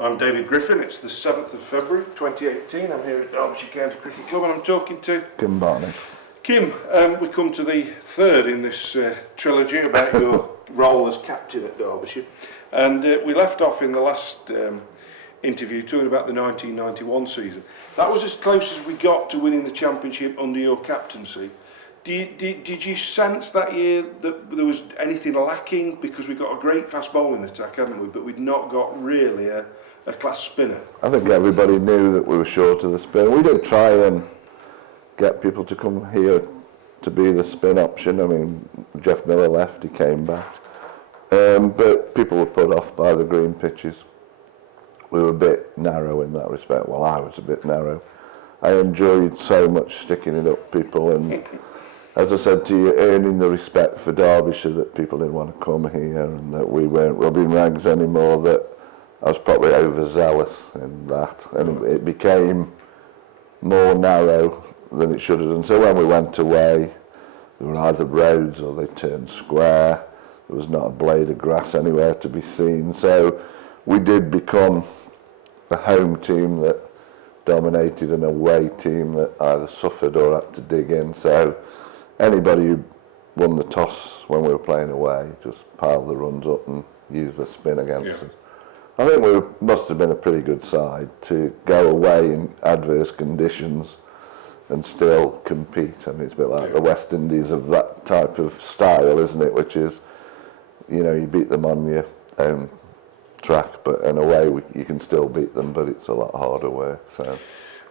I'm David Griffin. It's the 7th of February 2018. I'm here at Derbyshire County Cricket Club and I'm talking to Kim Barnett. Kim. We come to the third in this trilogy about your role as captain at Derbyshire. And we left off in the last interview talking about the 1991 season. That was as close as we got to winning the championship under your captaincy. Did you sense that year that there was anything lacking? Because we got a great fast bowling attack, hadn't we? But we'd not got really a class spinner. I think everybody knew that we were short of the spin. We did try and get people to come here to be the spin option. I mean, Jeff Miller left, he came back. But people were put off by the green pitches. We were a bit narrow in that respect. Well, I was a bit narrow. I enjoyed so much sticking it up people, and as I said to you, earning the respect for Derbyshire, that people didn't want to come here and that we weren't rubbing rags anymore, that I was probably overzealous in that, and it became more narrow than it should have done. So when we went away, there were either roads or they turned square. There was not a blade of grass anywhere to be seen. So we did become a home team that dominated an away team that either suffered or had to dig in. So anybody who won the toss when we were playing away just piled the runs up and used the spin against us. I think we must have been a pretty good side to go away in adverse conditions and still compete. I mean, it's a bit like the West Indies of that type of style, isn't it? Which is, you know, you beat them on your own track, but in a way you can still beat them, but it's a lot harder work. So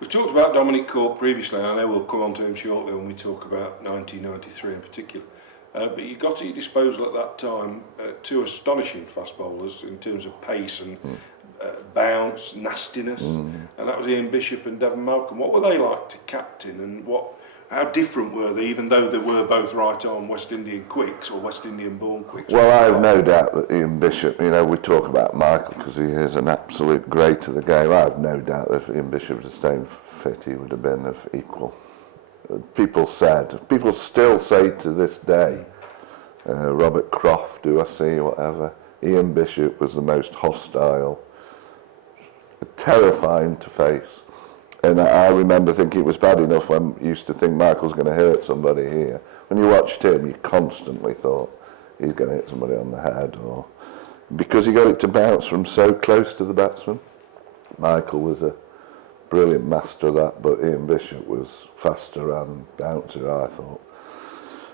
we've talked about Dominic Cork previously, and I know we'll come on to him shortly when we talk about 1993 in particular. But you got at your disposal at that time two astonishing fast bowlers in terms of pace and bounce, nastiness, and that was Ian Bishop and Devon Malcolm. What were they like to captain, and how different were they, even though they were both right-arm West Indian quicks or West Indian born quicks? Well, I have no doubt that Ian Bishop, you know, we talk about Michael because he is an absolute great of the game. I have no doubt that if Ian Bishop had stayed fit, he would have been of equal. People still say to this day, Robert Croft, do I see, whatever, Ian Bishop was the most hostile, terrifying to face. And I remember thinking it was bad enough when you used to think Michael's going to hurt somebody here. When you watched him, you constantly thought he's going to hit somebody on the head, or because he got it to bounce from so close to the batsman. Michael was a brilliant master of that, but Ian Bishop was faster and bouncer, I thought.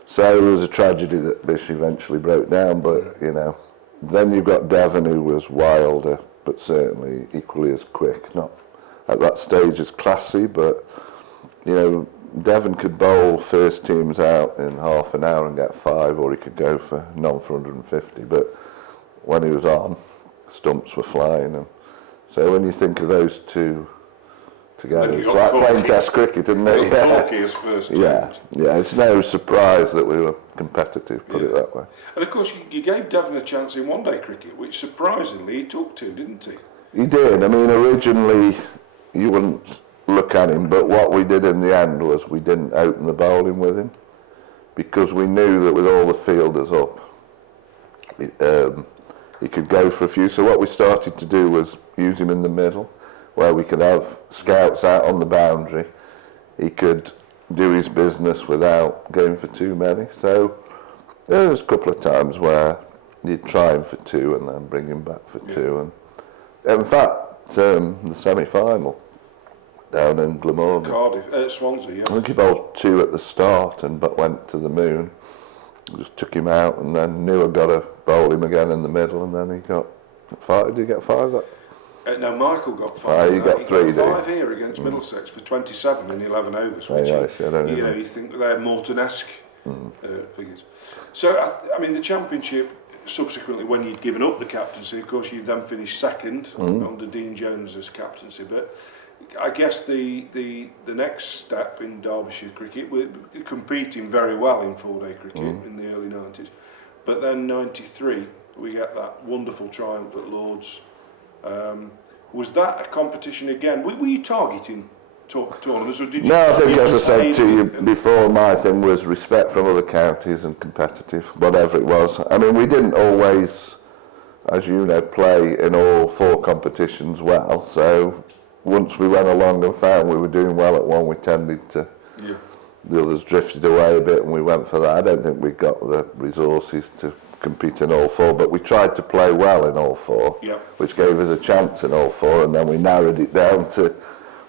So it was a tragedy that Bishop eventually broke down, but you know, then you've got Devon, who was wilder, but certainly equally as quick. Not at that stage as classy, but you know, Devon could bowl first teams out in half an hour and get 5, or he could go for none for 150. But when he was on, stumps were flying, and so when you think of those two together, it's like playing Test cricket, isn't it? Yeah, it's no surprise that we were competitive, put it that way. And of course, you gave Devon a chance in one-day cricket, which surprisingly he took to, didn't he? He did. I mean, originally you wouldn't look at him, but what we did in the end was we didn't open the bowling with him, because we knew that with all the fielders up, he could go for a few. So what we started to do was use him in the middle, where we could have scouts out on the boundary. He could do his business without going for too many. So there was a couple of times where you'd try him for 2 and then bring him back for 2. And in fact, the semi-final down in Glamorgan, Cardiff, Swansea, yeah. I think he bowled 2 at the start but went to the moon. Just took him out, and then knew I got to bowl him again in the middle, and then he got 5. Did he get 5 that? No, Michael got 5. You got 3, he got 5 here against Middlesex for 27 in 11 overs, which you think they're Morton-esque figures. So, I mean, the championship, subsequently, when you'd given up the captaincy, of course, you then finished second under Dean Jones's captaincy. But I guess the next step in Derbyshire cricket, we're competing very well in 4-day cricket in the early 90s. But then 93, we get that wonderful triumph at Lord's. Was that a competition again? Were you targeting tournaments, or did you? No, I think, as I said to you before, my thing was respect from other counties and competitive, whatever it was. I mean, we didn't always as you know, play in all 4 competitions well. So once we went along and found we were doing well at one, we tended to, the others drifted away a bit and we went for that. I don't think we got the resources to compete in all 4, but we tried to play well in all 4, which gave us a chance in all 4, and then we narrowed it down to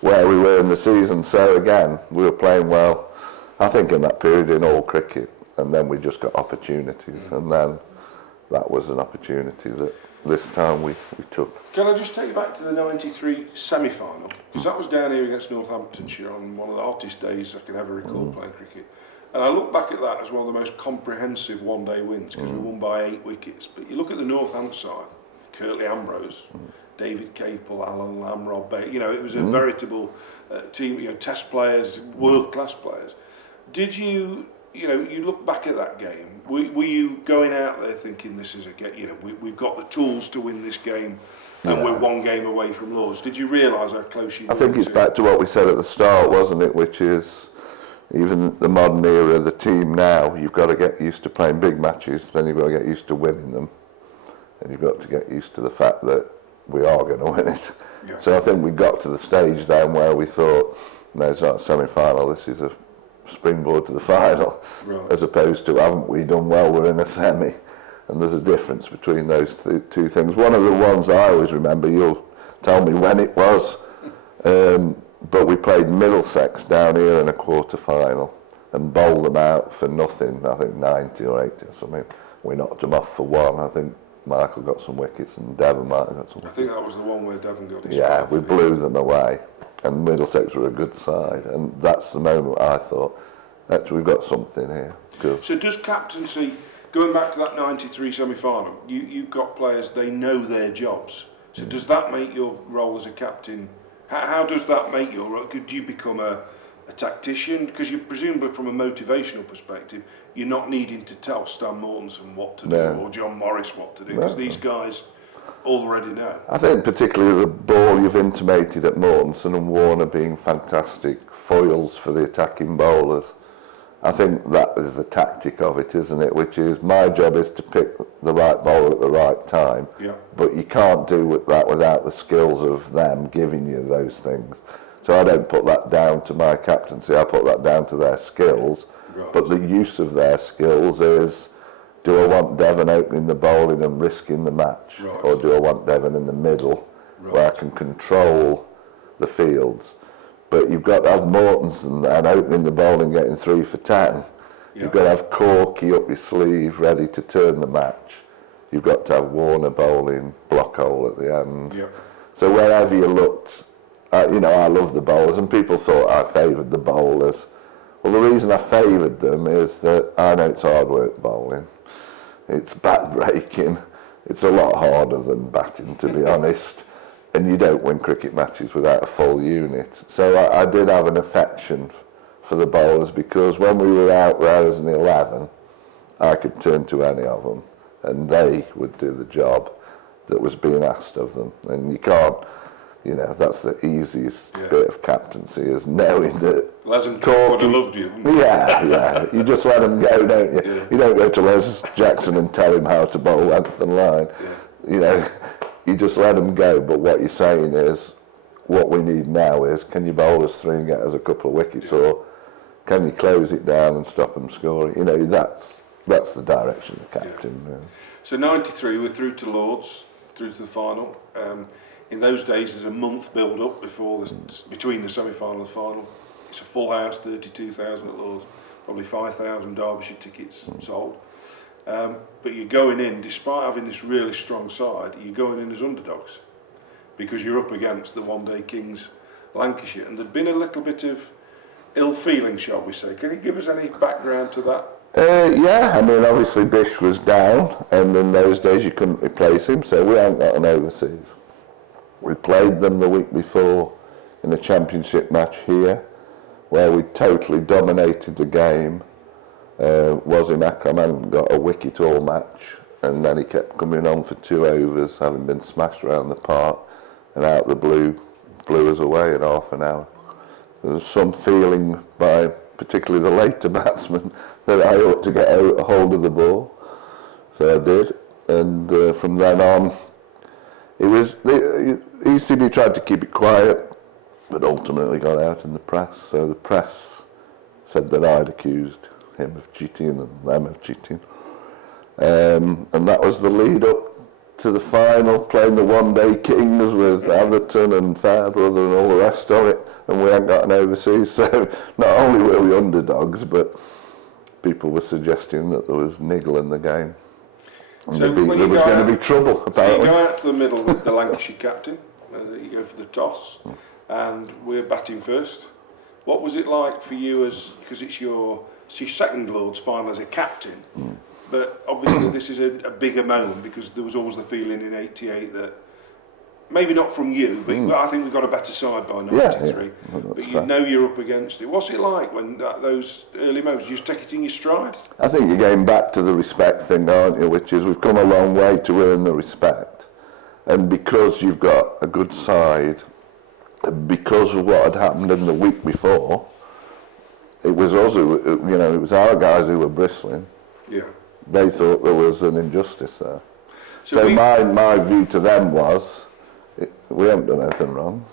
where we were in the season. So again, we were playing well, I think, in that period in all cricket, and then we just got opportunities, and then that was an opportunity that this time we took. Can I just take you back to the 93 semi-final? Because that was down here against Northamptonshire on one of the hottest days I can ever recall playing cricket. And I look back at that as one of the most comprehensive one-day wins, because we won by 8 wickets. But you look at the Northant side, Curtly Ambrose, David Capel, Alan Lamb, Rob Bates, you know, it was a veritable team, you know, test players, world-class players. Did you, you know, you look back at that game, were you going out there thinking this is a game, you know, we've got the tools to win this game and we're 1 game away from Lords? Did you realise how close you were? I think it's back to what we said at the start, wasn't it, which is, even the modern era, the team now, you've got to get used to playing big matches, then you've got to get used to winning them, and you've got to get used to the fact that we are going to win it. So I think we got to the stage then where we thought, no, it's not a semi-final, this is a springboard to the final, as opposed to, haven't we done well, we're in a semi. And there's a difference between those two things. One of the ones I always remember, you'll tell me when it was, but we played Middlesex down here in a quarter-final and bowled them out for nothing, I think 90 or 80 or something. We knocked them off for 1. I think Michael got some wickets and Devon might have got some wickets. I think that was the one where Devon got his we blew them away. And Middlesex were a good side. And that's the moment I thought, actually, we've got something here. So does captaincy, going back to that 93 semi-final, you've got players, they know their jobs. So does that make your role as a captain, how does that make your role? Could you become a tactician? Because you presumably, from a motivational perspective, you're not needing to tell Stan Mortensen what to do or John Morris what to do, because these guys already know. I think particularly the ball you've intimated at Mortensen and Warner being fantastic foils for the attacking bowlers. I think that is the tactic of it, isn't it? Which is, my job is to pick the right bowler at the right time. But you can't do that without the skills of them giving you those things. So I don't put that down to my captaincy, I put that down to their skills. But the use of their skills is, do I want Devon opening the bowling and risking the match? Or do I want Devon in the middle, where I can control the fields? But you've got to have Mortensen and opening the bowling, getting 3 for 10. You've got to have Corky up your sleeve, ready to turn the match. You've got to have Warner bowling, block hole at the end. So wherever you looked, you know, I love the bowlers, and people thought I favoured the bowlers. Well, the reason I favoured them is that I know it's hard work bowling. It's back-breaking. It's a lot harder than batting, to be honest. And you don't win cricket matches without a full unit. So I did have an affection for the bowlers, because when we were out there as an 11, I could turn to any of them and they would do the job that was being asked of them. And you can't, you know, that's the easiest bit of captaincy, is knowing that Cork would have loved you. You just let him go, don't you? You don't go to Les Jackson and tell him how to bowl length and line. You know, you just let them go. But what you're saying is, what we need now is, can you bowl us 3 and get us a couple of wickets, or can you close it down and stop them scoring? You know, that's the direction of the captain. So 93, we're through to Lords, through to the final. In those days, there's a month build-up between the semi-final and the final. It's a full house, 32,000 at Lords, probably 5,000 Derbyshire tickets sold. But you're going in, despite having this really strong side, you're going in as underdogs, because you're up against the one-day kings, Lancashire. And there'd been a little bit of ill feeling, shall we say. Can you give us any background to that? I mean, obviously Bish was down, and in those days you couldn't replace him, so we hadn't got an overseas. We played them the week before in a championship match here, where we totally dominated the game. Wasim Akram hadn't got a wicket all match, and then he kept coming on for 2 overs, having been smashed around the park, and out the blue, blew us away in half an hour. There was some feeling by particularly the later batsmen that I ought to get a hold of the ball, so I did. And from then on, ECB tried to keep it quiet, but ultimately got out in the press. So the press said that I'd accused him of cheating and them of cheating. And that was the lead up to the final, playing the one-day Kings with Atherton and Fairbrother and all the rest of it, and we hadn't gotten overseas. So not only were we underdogs, but people were suggesting that there was niggle in the game. And So there was going to be trouble, apparently. So you go out to the middle with the Lancashire captain, you go for the toss, and we're batting first. What was it like for you because it's your second Lord's final as a captain, but obviously this is a bigger moment because there was always the feeling in '88 that, maybe not from you, but I think we got a better side by '93, yeah. but you know you're up against it. What's it like when those early moments, you just take it in your stride? I think you're getting back to the respect thing, aren't you, which is we've come a long way to earn the respect, and because you've got a good side, because of what had happened in the week before, it was us who, it was our guys who were bristling. Yeah. They thought there was an injustice there. So my view to them was, we haven't done anything wrong.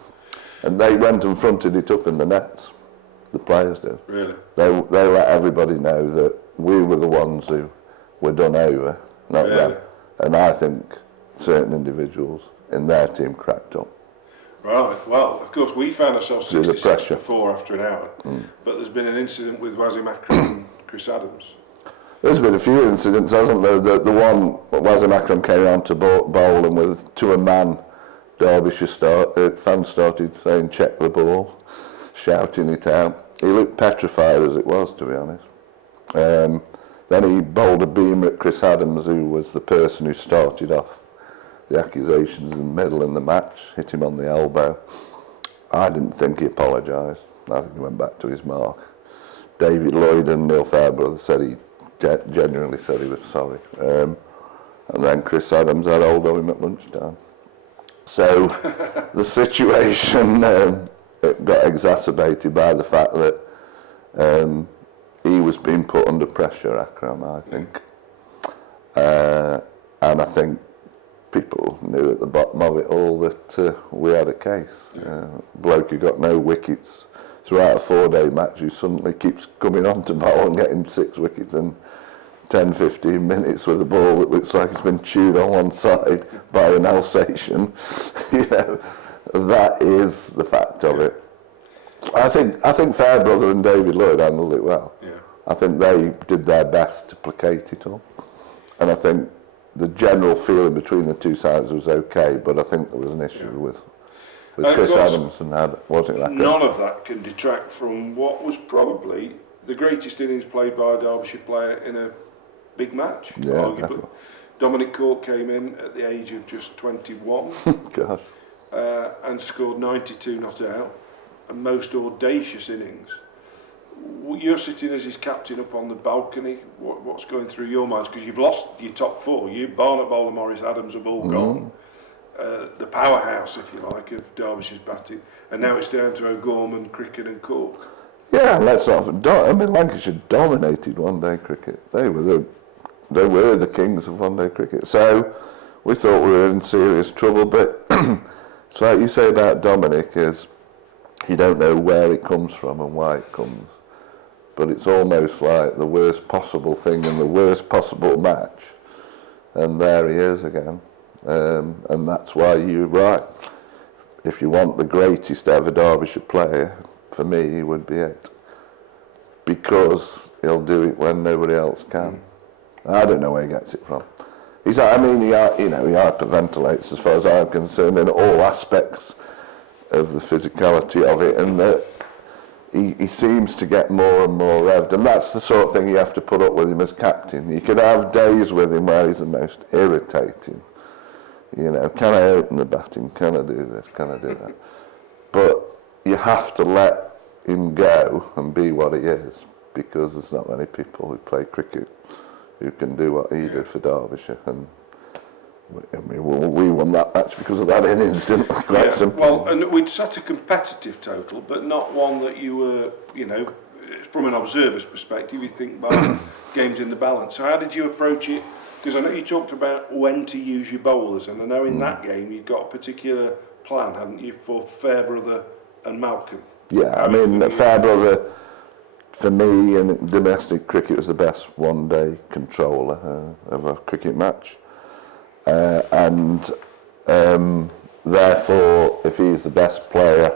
And they went and fronted it up in the nets. The players did. Really? They let everybody know that we were the ones who were done over, not them. And I think certain individuals in their team cracked up. Right, well, of course, we found ourselves 66-4 after an hour, but there's been an incident with Wazim Akram and Chris Adams. There's been a few incidents, hasn't there? The one, Wazim Akram came on to bowl, and to a man, Derbyshire fans started saying, check the ball, shouting it out. He looked petrified as it was, to be honest. Then he bowled a beamer at Chris Adams, who was the person who started off the accusations in the middle in the match, hit him on the elbow. I didn't think he apologised. I think he went back to his mark. David Lloyd and Neil Fairbrother said he genuinely said he was sorry. And then Chris Adams had hold of him at lunchtime. So the situation it got exacerbated by the fact that he was being put under pressure, Akram, I think. And I think people knew at the bottom of it all that we had a case. Bloke who got no wickets throughout a 4-day match, who suddenly keeps coming on to bowl and getting 6 wickets in 10-15 minutes with a ball that looks like it's been chewed on one side by an Alsatian. That is the fact of it. I think Fairbrother and David Lloyd handled it well. Yeah. I think they did their best to placate it all, and I think the general feeling between the two sides was okay, but I think there was an issue with Chris Adams and wasn't that good? None of that can detract from what was probably the greatest innings played by a Derbyshire player in a big match. Yeah, arguably. Dominic Cork came in at the age of just 21 Gosh. And scored 92 not out, and most audacious innings. You're sitting as his captain up on the balcony. What's going through your minds? Because you've lost your top 4. You, Barnett, Bowler, Morris, Adams have all gone. The powerhouse, if you like, of Derbyshire's batting. And now it's down to O'Gorman, Cricket and Cork. Yeah, let's not. Lancashire dominated one-day cricket. They were the kings of one-day cricket. So we thought we were in serious trouble. But it's like you say about Dominic, is you don't know where it comes from and why it comes. But it's almost like the worst possible thing in the worst possible match. And there he is again. And that's why you're right. If you want the greatest ever Derbyshire player, for me, he would be it. Because he'll do it when nobody else can. I don't know where he gets it from. He hyperventilates as far as I'm concerned in all aspects of the physicality of it, and that he seems to get more and more revved, and that's the sort of thing you have to put up with him as captain. You could have days with him where he's the most irritating. Can I open the batting? Can I do this? Can I do that? But you have to let him go and be what he is, because there's not many people who play cricket who can do what he did for Derbyshire. And we won that match because of that innings, didn't we? Quite simple. Well, and we'd set a competitive total, but not one that you were, from an observer's perspective, you think, well, game's in the balance. So how did you approach it Because I know you talked about when to use your bowlers, and I know in that game you'd got a particular plan, hadn't you, for Fairbrother and Malcolm? Yeah, I mean, Fairbrother, for me, in domestic cricket, was the best one-day controller of a cricket match. Therefore, if he's the best player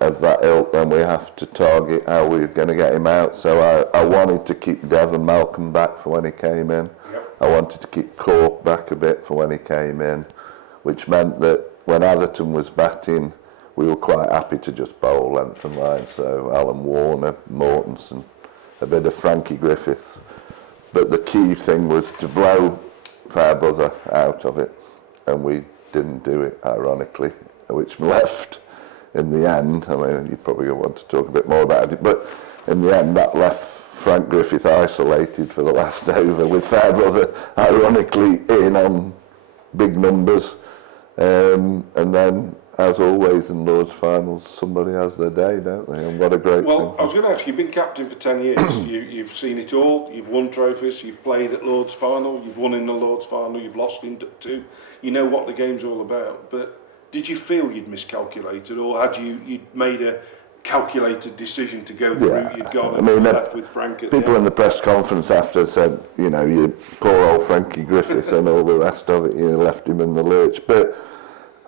of that ilk, then we have to target how we're going to get him out. So I wanted to keep Devon Malcolm back for when he came in. Yep. I wanted to keep Cork back a bit for when he came in, which meant that when Atherton was batting, we were quite happy to just bowl length and line. So Alan Warner, Mortensen, a bit of Frankie Griffith. But the key thing was to blow Fairbrother out of it, and we didn't do it, ironically, which left, in the end, I mean, you probably want to talk a bit more about it, but in the end that left Frank Griffith isolated for the last over, with Fairbrother ironically in on big numbers, and then, as always in Lord's finals, somebody has their day, don't they? And what a great thing. Well, I was going to ask, you've been captain for 10 years, you've seen it all, you've won trophies, you've played at Lord's final, you've won in the Lord's final, you've lost in two, you know what the game's all about, but did you feel you'd miscalculated, or had you'd made a calculated decision to go the route you'd gone and left with Frank at people in the press conference after said, you know, you poor old Frankie Griffith and all the rest of it, you left him in the lurch, but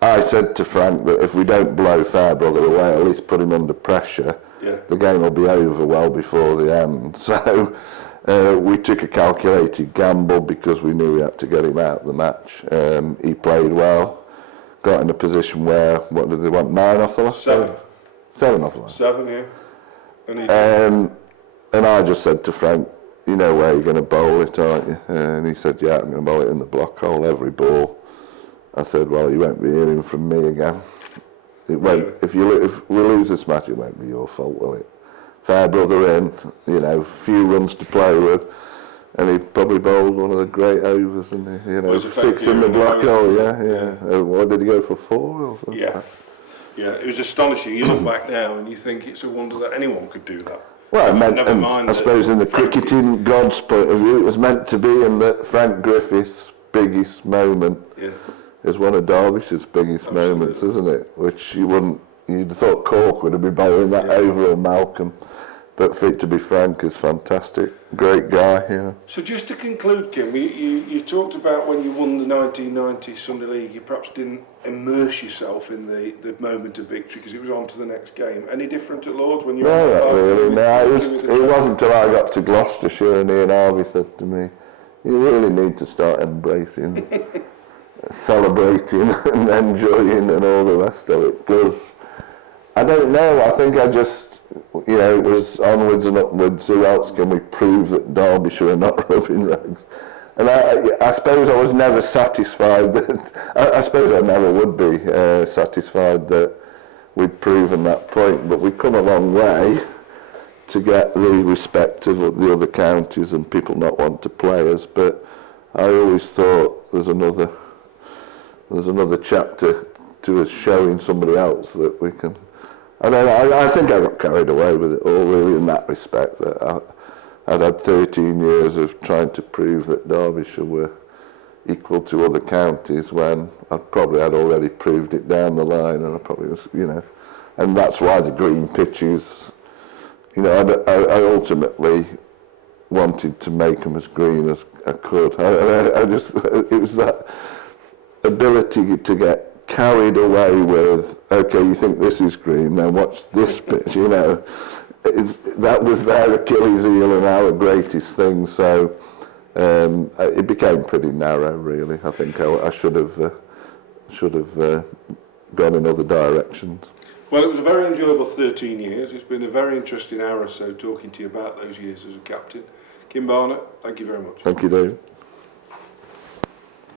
I said to Frank that if we don't blow Fairbrother away, at least put him under pressure, the game will be over well before the end. So we took a calculated gamble because we knew we had to get him out of the match. He played well, got in a position where, what did they want, 9 off the last? 7. 7 off the last. 7, yeah. And I just said to Frank, you know where you're going to bowl it, aren't you? And he said, yeah, I'm going to bowl it in the block hole, every ball. I said, well, you won't be hearing from me again. It won't. If we lose this match, it won't be your fault, will it? Fairbrother in, you know, few runs to play with, and he probably bowled one of the great overs, and you know, 6 in the block hole. Yeah. What did he go for, 4 or something? Yeah. It was astonishing. You look back now and you think it's a wonder that anyone could do that. Well, I suppose in the cricketing god's point of view, it was meant to be, in that Frank Griffith's biggest moment is one of Derbyshire's biggest moments, isn't it? Which you'd thought Cork would have been bowling that over, or Malcolm, but for it to be Frank is fantastic. Great guy, yeah. So just to conclude, Kim, you talked about when you won the 1990 Sunday League, you perhaps didn't immerse yourself in the moment of victory because it was on to the next game. Any different at Lord's when you were No, not really. No, it wasn't until I got to Gloucestershire and Ian Harvey said to me, you really need to start embracing celebrating and enjoying and all the rest of it, because I don't know, I think I just, you know, it was onwards and upwards, who else can we prove that Derbyshire are not rubbing rags? And I suppose I was never satisfied that, I suppose I never would be satisfied that we'd proven that point, but we've come a long way to get the respect of the other counties and people not want to play us, but I always thought there's another chapter to us showing somebody else that we can. I don't know, I think I got carried away with it all, really, in that respect, that I'd had 13 years of trying to prove that Derbyshire were equal to other counties when I probably had already proved it down the line, and I probably was, you know, and that's why the green pitches, you know, I ultimately wanted to make them as green as I could. I just, it was that ability to get carried away with, okay, you think this is green, now watch this pitch, you know. That was their Achilles heel and our greatest thing, so it became pretty narrow, really. I think I should have gone in other directions. Well, it was a very enjoyable 13 years. It's been a very interesting hour or so talking to you about those years as a captain. Kim Barnett, thank you very much. Thank you, Dave.